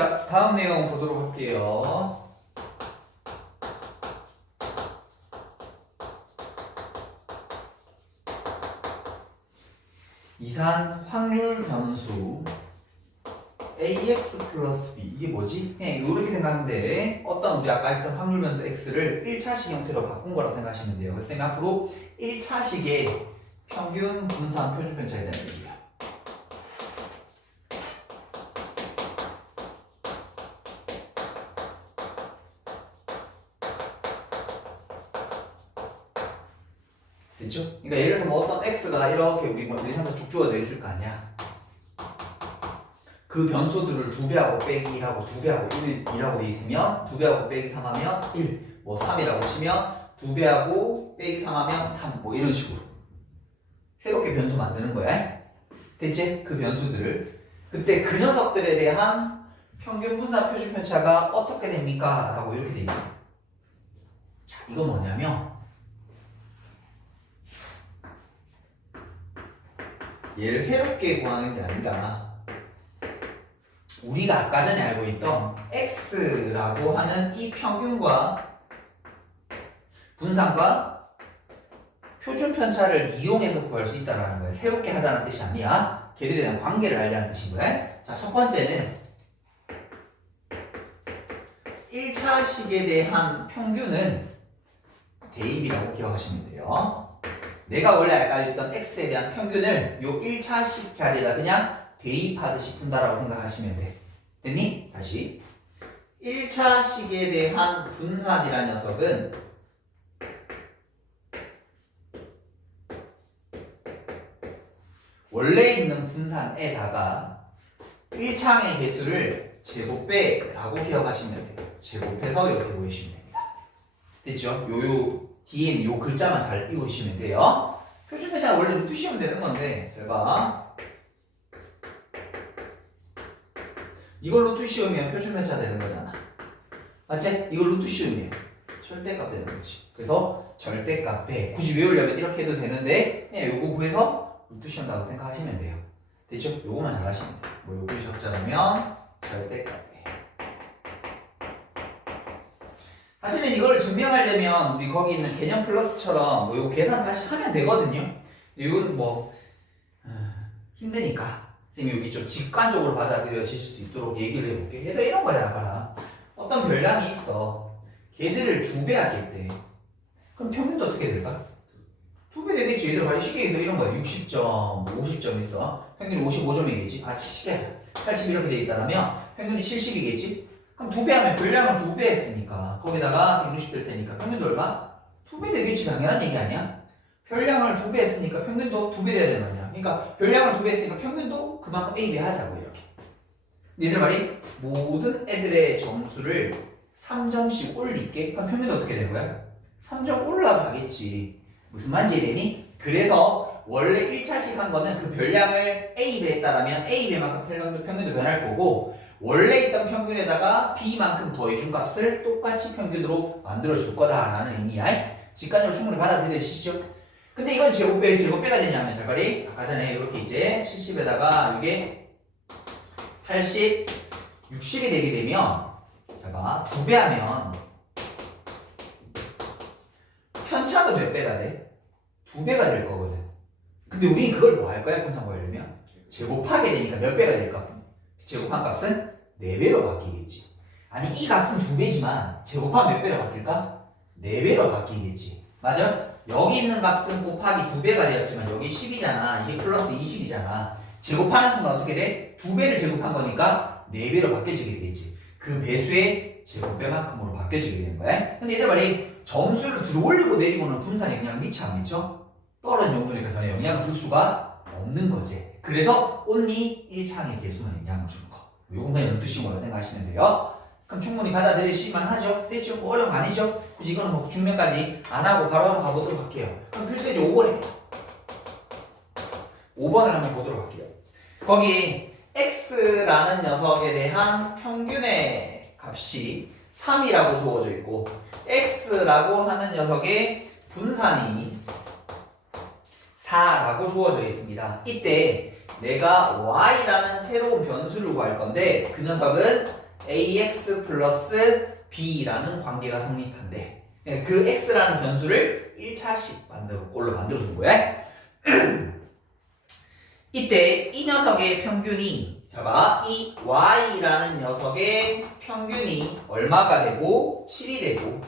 자, 다음 내용 보도록 할게요. 이산 확률 변수 ax 플러스 b 이게 뭐지? 이렇게 생각하면 돼. 어떤 우리 아까 했던 확률 변수 x를 1차식 형태로 바꾼 거라고 생각하시면 돼요. 그래서 쌤이 앞으로 1차식의 평균 분산 표준 편차에 대한 얘기예요. 됐죠? 그러니까 예를 들어서 뭐 어떤 x가 이렇게 우리 뭐 1, 2, 3, 4 쭉 주어져 있을 거 아니야. 그 변수들을 2배하고 빼기 1하고 2배하고 1이라고 돼 있으면 2배하고 빼기 3하면 1, 뭐 3이라고 치면 2배하고 빼기 3하면 3, 뭐 이런 식으로 새롭게 변수 만드는 거야. 됐지? 그 변수들을 그때 그 녀석들에 대한 평균 분산 표준 편차가 어떻게 됩니까? 라고 이렇게 돼 있어. 자, 이건 뭐냐면 얘를 새롭게 구하는 게 아니라 우리가 아까 전에 알고 있던 x라고 하는 이 평균과 분산과 표준 편차를 이용해서 구할 수 있다는 거예요. 새롭게 하자는 뜻이 아니야. 걔들에 대한 관계를 알자는 뜻인 거야. 자, 첫 번째는 1차식에 대한 평균은 대입이라고 기억하시면 돼요. 내가 원래 아까 했던 x에 대한 평균을 요 1차식 자리에다 그냥 대입하듯이 푼다라고 생각하시면 돼. 됐니? 다시 1차식에 대한 분산이라는 녀석은 원래 있는 분산에다가 1창의 개수를 제곱배라고 기억하시면 돼요. 제곱해서 이렇게 보이시면 됩니다. 됐죠? 요 뒤에 있는 요 글자만 잘 띄우시면 돼요. 표준 편차는 원래 루트 씌우면 되는 건데 잘 봐. 이걸 루트 씌우면 표준 편차 되는 거잖아. 맞지? 이걸 루트 씌우면 절대값 되는 거지. 그래서 절대값 배. 굳이 외우려면 이렇게 해도 되는데 요거 구해서 루트 씌운다고 생각하시면 돼요. 됐죠? 요거만 잘 하시면 돼요. 뭐 요거 적자라면 절대값 배. 사실은 이걸 증명하려면 우리 거기 있는 개념 플러스처럼 뭐 요거 계산 다시 하면 되거든요. 이건 뭐 힘드니까 선생님이 여기 좀 직관적으로 받아들여지실 수 있도록 얘기를 해볼게. 얘들 이런 거잖아. 봐라. 어떤 별량이 있어. 걔들을 2배 하겠대. 그럼 평균도 어떻게 될까? 2배 되겠지. 얘들 봐요. 쉽게 해서 이런 거야. 60점, 50점 있어. 평균이 55점이겠지. 아, 쉽게 하자. 80 이렇게 돼 있다면 평균이 70이겠지. 그럼 2배 하면 별량을 2배 했으니까 거기다가 160 될 테니까 평균도 얼마? 2배 되겠지. 당연한 얘기 아니야? 별량을 2배 했으니까 평균도 2배 돼야 되는 거 아니야? 그러니까 별량을 2배 했으니까 평균도 그만큼 A, B 하자고 이렇게. 얘들 말이 모든 애들의 점수를 3점씩 올릴게. 그럼 평균도 어떻게 되는 거야? 3점 올라가겠지. 무슨 말인지 이해되니? 그래서 원래 1차식 한 거는 그 별량을 A배 했다라면 A배만큼 평균도 변할 거고 원래 있던 평균에다가 B만큼 더해준 값을 똑같이 평균으로 만들어줄 거다라는 의미야. 직관적으로 충분히 받아들여지시죠? 근데 이건 제곱배에서 제곱배가 되냐면 잘 봐리. 아까 전에 이렇게 이제 70에다가 이게 80, 60이 되게 되면 잘 봐. 2배 하면 편차가 몇 배가 돼? 2배가 될 거거든. 근데 우리 그걸 뭐 할 거야? 분산 구하려면? 제곱하게 되니까 몇 배가 될까? 제곱한 값은 4배로 바뀌겠지. 아니 이 값은 2배지만 제곱하면 몇 배로 바뀔까? 4배로 바뀌겠지. 맞아? 여기 있는 값은 곱하기 2배가 되었지만 여기 10이잖아. 이게 플러스 20이잖아. 제곱하는 순간 어떻게 돼? 2배를 제곱한 거니까 4배로 바뀌어지게 되겠지. 그 배수의 제곱배만큼으로 바뀌어지게 되는 거야. 근데 얘들 말이 점수를 들어올리고 내리고는 분산에 영향을 미쳐 안 미쳐? 떨어진 용도니까 전에 영향을 줄 수가 없는 거지. 그래서 only 1창의 개수만 영향을 주는 거. 요건 그냥 루트식인 거라고 생각하시면 돼요. 그럼 충분히 받아들이실만 하죠? 됐죠? 뭐 어려운 거 아니죠? 굳이 이거는 뭐 중면까지 안 하고 바로 한번 가보도록 할게요. 그럼 필수이제 5번에 5번을 한번 보도록 할게요. 거기 x라는 녀석에 대한 평균의 값이 3이라고 주어져 있고 x라고 하는 녀석의 분산이 4라고 주어져 있습니다. 이때 내가 y라는 새로운 변수를 구할 건데 그 녀석은 ax 플러스 b라는 관계가 성립한대. 그 x라는 변수를 1차식 꼴로 만들어준 거야. 이때 이 녀석의 평균이 봐봐, 이 y라는 녀석의 평균이 얼마가 되고 7이 되고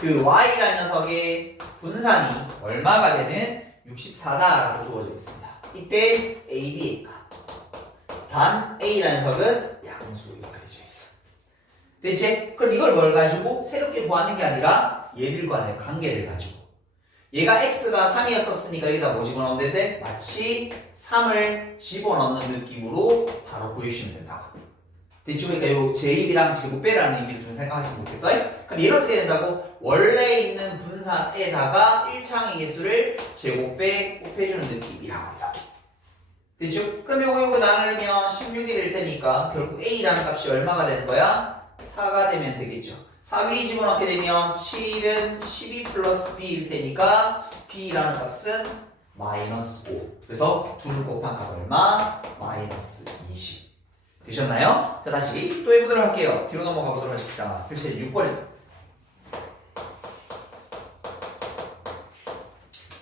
그 y라는 녀석의 분산이 얼마가 되는 64다라고 주어져 있습니다. 이때 a, b의 값. 단 a라는 녀석은 양수 이렇게 되어 있어. 됐지? 그럼 이걸 뭘 가지고 새롭게 구하는 게 아니라 얘들 간의 관계를 가지고 얘가 x가 3이었었으니까 여기다 뭐 집어넣으면 되는데 마치 3을 집어넣는 느낌으로 바로 보여주시면 된다고. 됐죠? 그러니까 요 제1이랑 제곱 빼라는 의미를 좀 생각하시면 좋겠어요? 그럼 얘는 어떻게 된다고? 원래 있는 분산에다가 1창의 개수를 제곱 빼 곱해주는 느낌이라고 이렇게. 됐죠? 그럼 요거 나누면 16이 될 테니까 결국 a라는 값이 얼마가 되는 거야? 4가 되면 되겠죠. 4 위에 집어넣게 되면 7은 12 플러스 b일 테니까 b라는 값은 마이너스 5. 그래서 둘을 곱한 값 얼마? 마이너스 20. 되셨나요? 자, 다시 또 해보도록 할게요. 뒤로 넘어가 보도록 하십시다. 글쎄 6번입니다.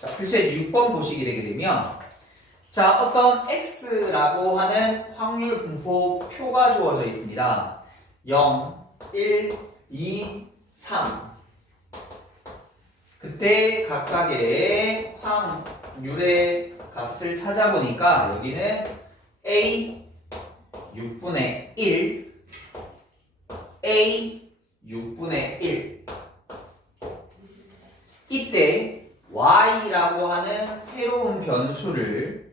자, 글쎄 6번 보시게 되게 되면 자, 어떤 x라고 하는 확률 분포 표가 주어져 있습니다. 0, 1, 2, 3. 그때 각각의 확률의 값을 찾아보니까 여기는 a 6분의 1, a 6분의 1. 이때 y라고 하는 새로운 변수를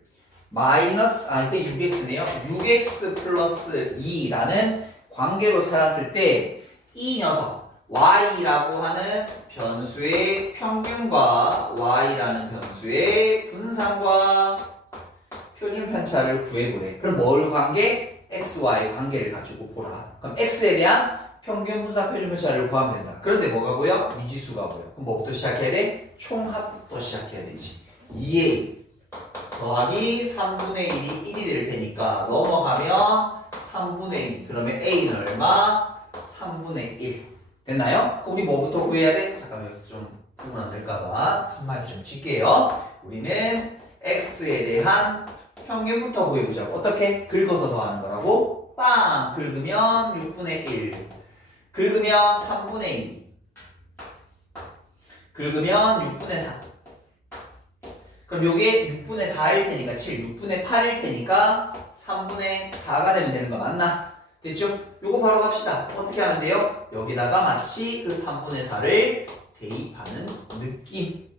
이게 6x네요. 6x 플러스 2라는 관계로 찾았을 때 이 녀석 y라고 하는 변수의 평균과 y라는 변수의 분산과 표준 편차를 구해보래. 그럼 뭘 관계? xy 관계를 가지고 보라. 그럼 x에 대한 평균 분산 표준 편차를 구하면 된다. 그런데 뭐가고요? 미지수가 보여. 그럼 뭐부터 시작해야 돼? 총합부터 시작해야 되지. 2a 더하기 3분의 1이 1이 될 테니까 넘어가면 3분의 1. 그러면 a는 얼마? 3분의 1. 됐나요? 그럼 우리 뭐부터 구해야 돼? 잠깐만 좀 구분 안 될까봐 한 마디 좀 칠게요. 우리는 x에 대한 평균부터 구해보자고. 어떻게? 긁어서 더하는 거라고. 빵! 긁으면 6분의 1. 긁으면 3분의 2. 긁으면 6분의 3. 그럼 요게 6분의 4일 테니까 7, 6분의 8일 테니까 3분의 4가 되면 되는 거 맞나? 됐죠? 요거 바로 갑시다. 어떻게 하면 돼요? 여기다가 마치 그 3분의 4를 대입하는 느낌.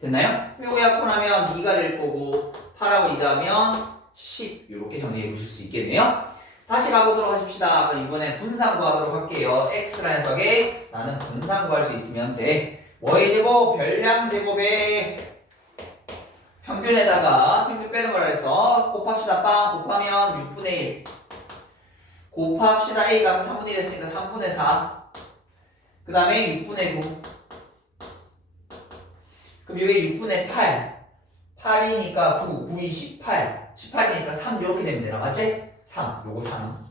됐나요? 요거 약분하면 2가 될 거고 8하고 2 더하면 10 이렇게 정리해 보실 수 있겠네요. 다시 가보도록 하십시다. 그럼 이번엔 분산 구하도록 할게요. x라는 녀석에 나는 분산 구할 수 있으면 돼. 뭐의 제곱? 별량 제곱에 평균에다가 평균 빼는 거라 해서 곱합시다. 빵 곱하면 6분의 1 곱합시다. a가 3분의 1 했으니까 3분의 4 그 다음에 6분의 9 그럼 이게 6분의 8 8이니까 9, 9이 18 18이니까 3 이렇게 되면 되나? 맞지? 3 요거 3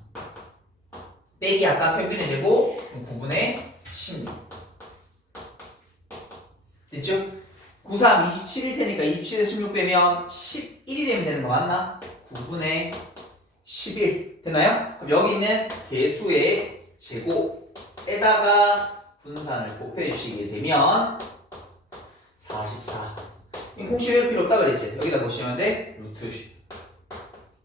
빼기 아까 평균의 제곱 9분의 16 됐죠? 9, 3, 27일 테니까 27에서 16 빼면 11이 되면 되는 거 맞나? 9분의 11 됐나요? 그럼 여기 있는 개수의 제곱에다가 분산을 곱해주시게 되면 44 이 꼭 씌울 필요 없다 그랬지? 여기다 보시면 돼 루트 10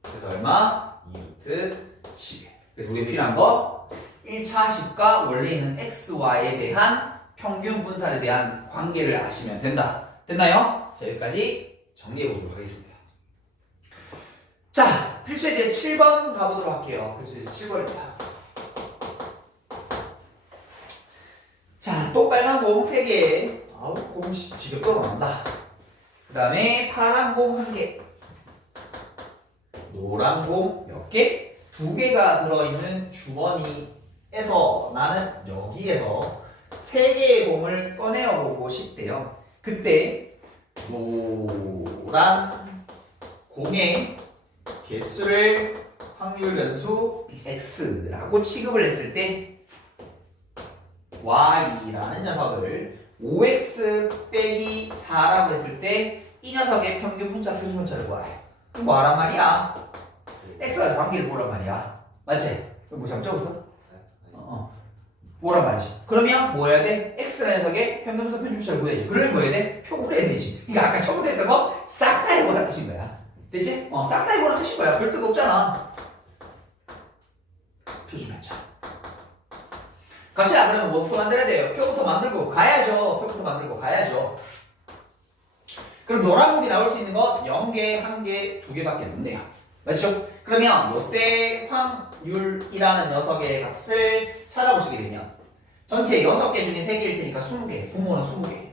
그래서 얼마? 2루트 11 그래서 우리가 필요한 거 1차식과 원래 있는 xy에 대한 평균 분산에 대한 관계를 아시면 된다. 됐나요? 자, 여기까지 정리해 보도록 하겠습니다. 자, 필수예제 7번 가보도록 할게요. 필수예제 7번입니다. 자, 또 빨간 공 3개. 아우, 공 지겹도록 나온다. 그 다음에 파란 공 1개. 노란 공 몇 개? 2개가 들어있는 주머니에서 나는 여기에서 3개의 공을 꺼내어 보고 싶대요. 그때 노란 공의 개수를 확률 변수 x라고 취급을 했을 때 y라는 녀석을 5x 빼기 4라고 했을 때 이 녀석의 평균 분자 표준분자를 구하래. 그럼 뭐하란 말이야? x가 관계를 보란 말이야. 맞지? 뭐 잘못 적었어? 뭐란 말이지. 그러면 뭐 해야 돼? x라는 녀석의 평균 분자 표준분자를 구해야지. 그러면 뭐 해야 돼? 표를 해야 되지. 그러니까 아까 처음부터 했던 거 싹 다 해보라는 뜻인 거야. 됐지? 싹 다 해보라는 뜻인 거야. 별 뜻 없잖아. 표준분자. 갑시다. 그러면 뭐부터 만들어야 돼요? 표부터 만들고 가야죠. 표부터 만들고 가야죠. 그럼 노란목이 나올 수 있는 것 0개, 1개, 2개밖에 없네요. 맞죠? 그러면 요때 확률이라는 녀석의 값을 찾아보시게 되면 전체 6개 중에 3개일 테니까 20개, 분모는 20개.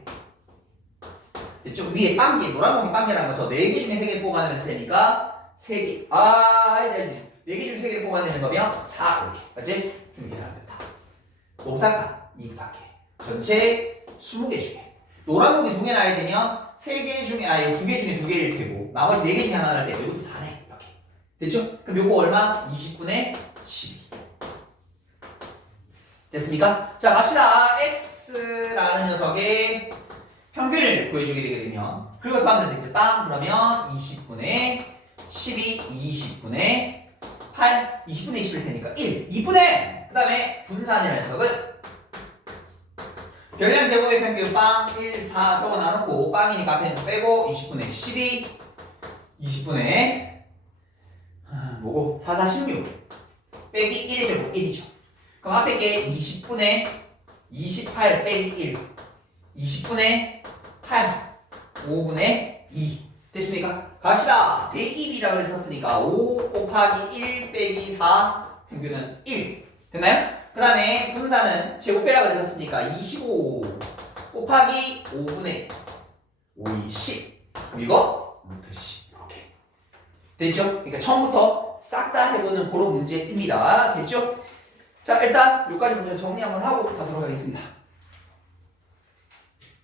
됐죠? 위에 빵개, 노란목이 빵개라는 거 저 4개 중에 3개 뽑아내면 되니까 3개. 알지. 4개 중에 3개 뽑아내는 거면 4, 이렇게. 맞지? 이렇게 나면 된다. 뭐부터 할까? 2부터 할게. 전체 20개 중에. 노란목이 2개 나야 되면 3개 중에, 2개 중에 2개일 테고, 나머지 4개 중에 하나 날 때, 이것도 4네. 이렇게. 됐죠? 그럼 요거 얼마? 20분의 12. 됐습니까? 자, 갑시다. x라는 녀석의 평균을 구해주게 되게 되면, 그리고서 하면 되겠죠. 땅, 그러면 20분의 12, 20분의 8, 20분의 20일 테니까 1. 2분의, 그 다음에 분산이라는 녀석은 별량 제곱의 평균 빵 1, 4 적어 놔놓고 빵이니까 앞에 있는 거 빼고 20분의 12, 20분의 뭐고? 4, 4, 16 빼기 1의 제곱 1이죠. 그럼 앞에 게 20분의 28 빼기 1, 20분의 8, 5분의 2 됐습니까? 갑시다. 101이라고 했었으니까 5 곱하기 1 빼기 4 평균은 1 됐나요? 그 다음에 분산은 제곱배라고 했었으니까 25 곱하기 5분의 5이 10. 그럼 이거 루트 10 이렇게 됐죠? 그러니까 처음부터 싹 다 해보는 그런 문제입니다. 됐죠? 자, 일단 여기까지 문제 정리 한번 하고 가도록 하겠습니다.